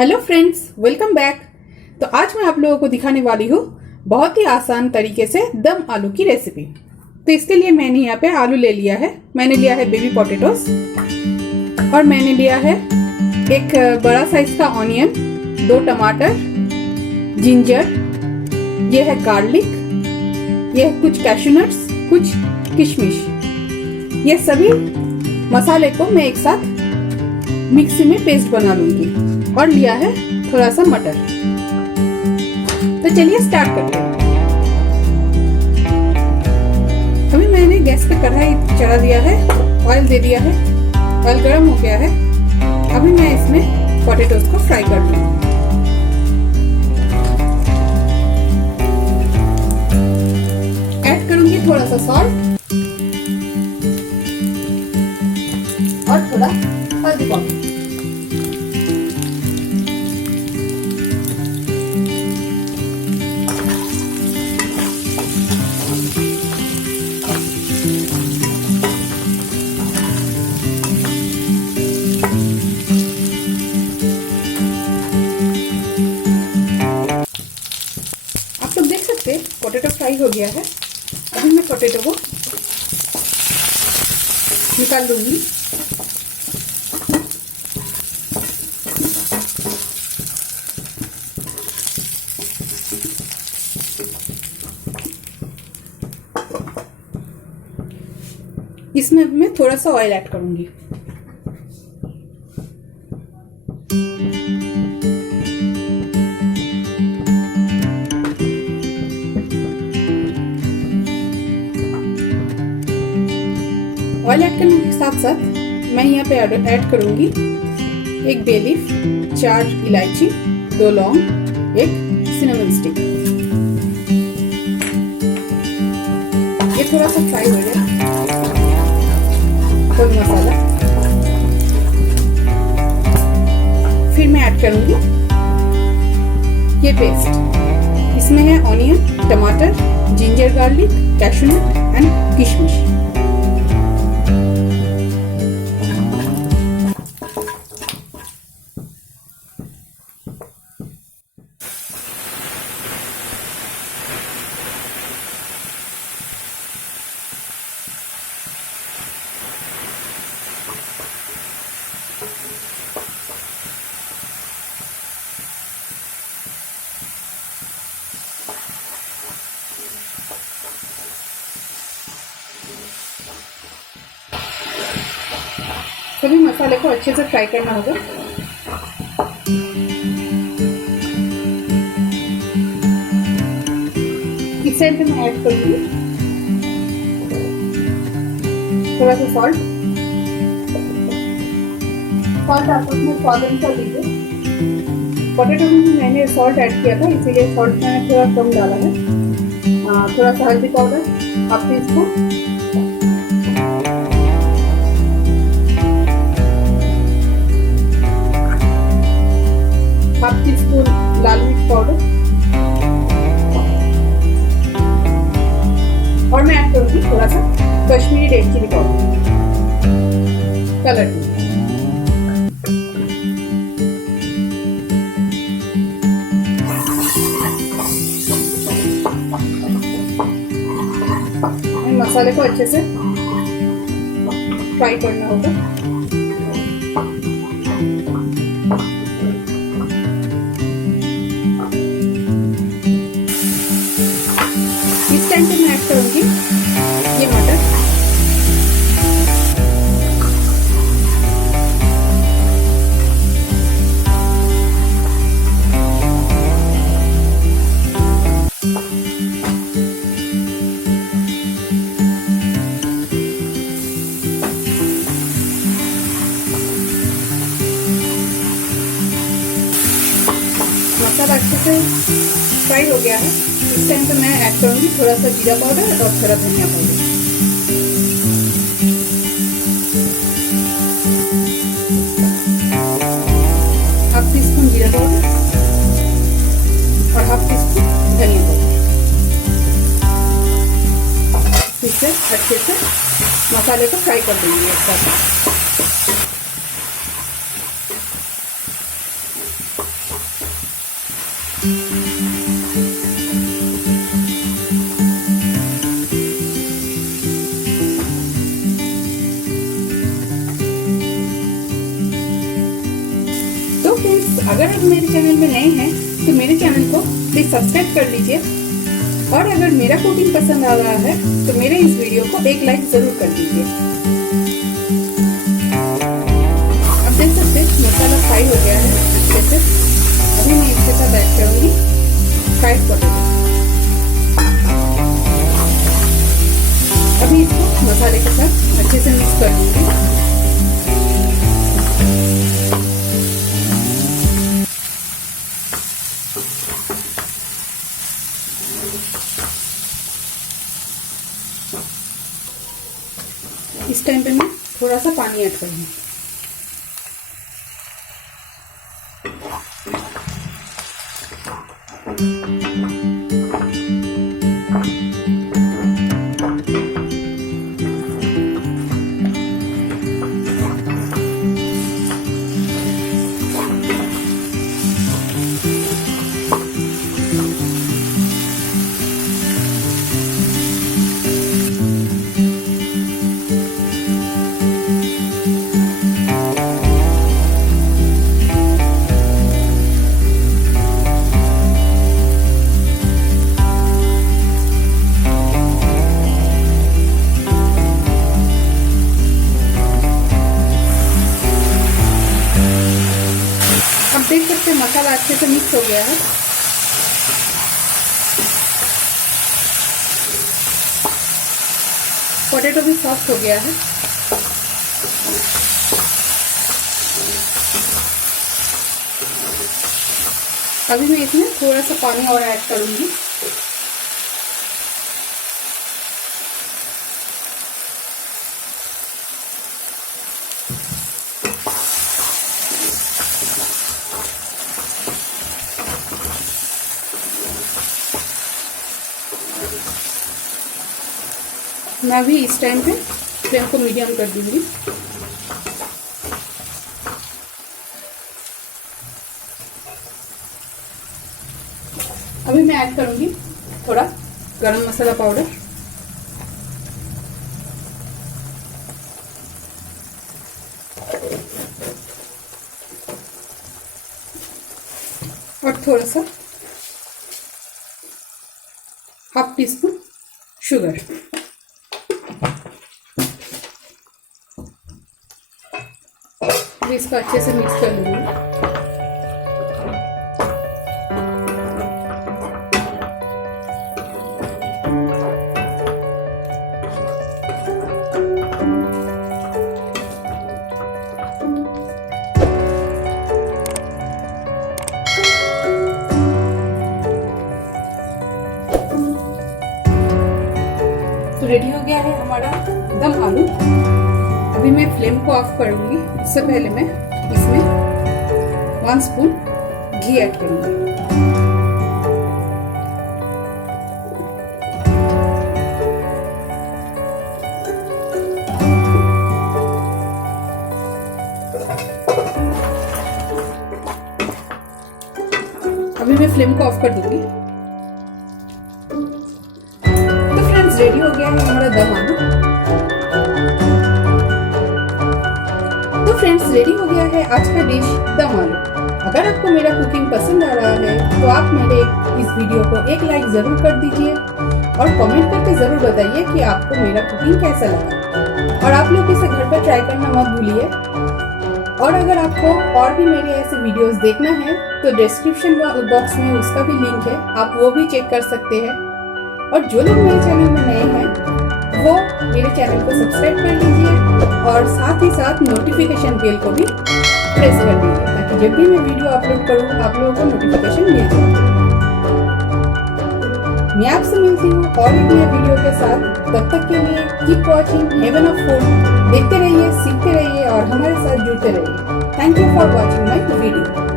Hello friends, welcome back. तो आज मैं आप लोगों को दिखाने वाली हूँ बहुत ही आसान तरीके से दम आलू की रेसिपी। तो इसके लिए मैंने यहाँ पे आलू ले लिया है। मैंने लिया है बेबी पोटैटोस और मैंने लिया है एक बड़ा साइज का ऑनियन, 2 टमाटर, जिंजर, ये है गार्लिक, ये है कुछ कैश्यू नट्स, कुछ किशमिश। ये सभी मसाले को मैं एक साथ मिक्सी में पेस्ट बना लूंगी। और लिया है थोड़ा सा मटर। तो चलिए स्टार्ट करते हैं। अभी मैंने गैस पे कढ़ाई चढ़ा दिया है, ऑयल दे दिया है, ऑयल गर्म हो गया है। अभी मैं इसमें पोटैटोस को फ्राई कर लूंगी। ऐड करूंगी थोड़ा सा सॉल्ट और थोड़ा हल्दी पाउडर। पोटैटो फ्राई हो गया है। अभी मैं पोटैटो को निकाल लूंगी। इसमें मैं थोड़ा सा ऑयल ऐड करूंगी। ऑयल ऐड करने के साथ साथ मैं यहाँ पे ऐड करूंगी 1 बे लीफ, 4 इलायची, 2 लौंग, 1 सिनेमन स्टिक। ये थोड़ा सा फ्राई हो जाए कोई मसाला, फिर मैं ऐड करूंगी ये पेस्ट। इसमें है ऑनियन, टमाटर, ginger garlic, cashew nut and किशमिश। सभी मसाले को अच्छे से फ्राई करना होगा। इस साइड पे मैं ऐड करूंगी थोड़ा सा सॉल्ट। आप अपने स्वाद अनुसार दीजिए। पोटैटो में मैंने सॉल्ट ऐड किया था, इसीलिए सॉल्ट मैंने थोड़ा कम डाला है। थोड़ा सा हल्दी powder, half teaspoon, half teaspoon लाल मिर्च पाउडर और मैं ऐड करूंगी थोड़ा सा Kashmiri red chilli powder colour. मसाले को अच्छे से फ्राई करना होगा। इस टाइम पे मैं ऐड करूंगी ये मटर। मसाला अच्छे से फ्राई हो गया है। इस टाइम पे मैं ऐड करूंगी थोड़ा सा जीरा पाउडर और थोड़ा धनिया पाउडर। हाफ टी स्पून जीरा पाउडर और हाफ टी स्पून धनिया पाउडर। फिर से अच्छे से मसाले को फ्राई कर देंगे एक साथ। अगर आप मेरे चैनल में नए हैं तो मेरे चैनल को प्लीज सब्सक्राइब कर लीजिए और अगर मेरा कुकिंग पसंद आ रहा है तो मेरे इस वीडियो को एक लाइक जरूर कर दीजिए। अब देख सकते हैं मसाला फ्राई हो गया है अच्छे से। अभी मैं इसके साथ ऐड करूंगी फ्राइड पोटैटो। अभी इसको मसाले के साथ अच्छे से मिक्स कर लूंगी। इस टाइम पे मैं थोड़ा सा पानी ऐड करूंगी। देख सकते हैं मसाला अच्छे से मिक्स हो गया है। पोटैटो भी सॉफ्ट हो गया है। अभी मैं इसमें थोड़ा सा पानी और ऐड करूंगी। मैं अभी इस टाइम पे फ्लेम को मीडियम कर दूंगी। अभी मैं ऐड करूंगी थोड़ा गरम मसाला पाउडर और थोड़ा सा हाफ टी स्पून शुगर। इसको अच्छे से मिक्स कर लूंगी। तो रेडी हो गया है हमारा दम आलू। अभी मैं फ्लेम को ऑफ करूंगी। उससे पहले मैं इसमें 1 स्पून घी ऐड करूंगी। अभी मैं फ्लेम को ऑफ कर दूंगी। तो फ्रेंड्स रेडी हो गया है हमारा दम आलू। तो फ्रेंड्स रेडी हो गया है आज का डिश दम आलू। अगर आपको मेरा कुकिंग पसंद आ रहा है तो आप मेरे इस वीडियो को एक लाइक ज़रूर कर दीजिए और कमेंट करके ज़रूर बताइए कि आपको मेरा कुकिंग कैसा लगा। और आप लोग इसे घर पर ट्राई करना मत भूलिए। और अगर आपको और भी मेरे ऐसे वीडियोस देखना है तो डिस्क्रिप्शन बॉक्स में उसका भी लिंक है, आप वो भी चेक कर सकते हैं। और जो लोग मेरे चैनल में नए हैं वो मेरे चैनल को सब्सक्राइब कर लीजिए और साथ ही साथ नोटिफिकेशन बेल को भी प्रेस कर दीजिए ताकि जब भी मैं वीडियो अपलोड करूँ आप लोगों को नोटिफिकेशन मिल जाए। मैं आपसे मिलती हूँ और एक नए वीडियो के साथ। तब तक के लिए keep watching Heaven of Food. देखते रहिए, सीखते रहिए और हमारे साथ जुड़ते रहिए। Thank you for watching my video.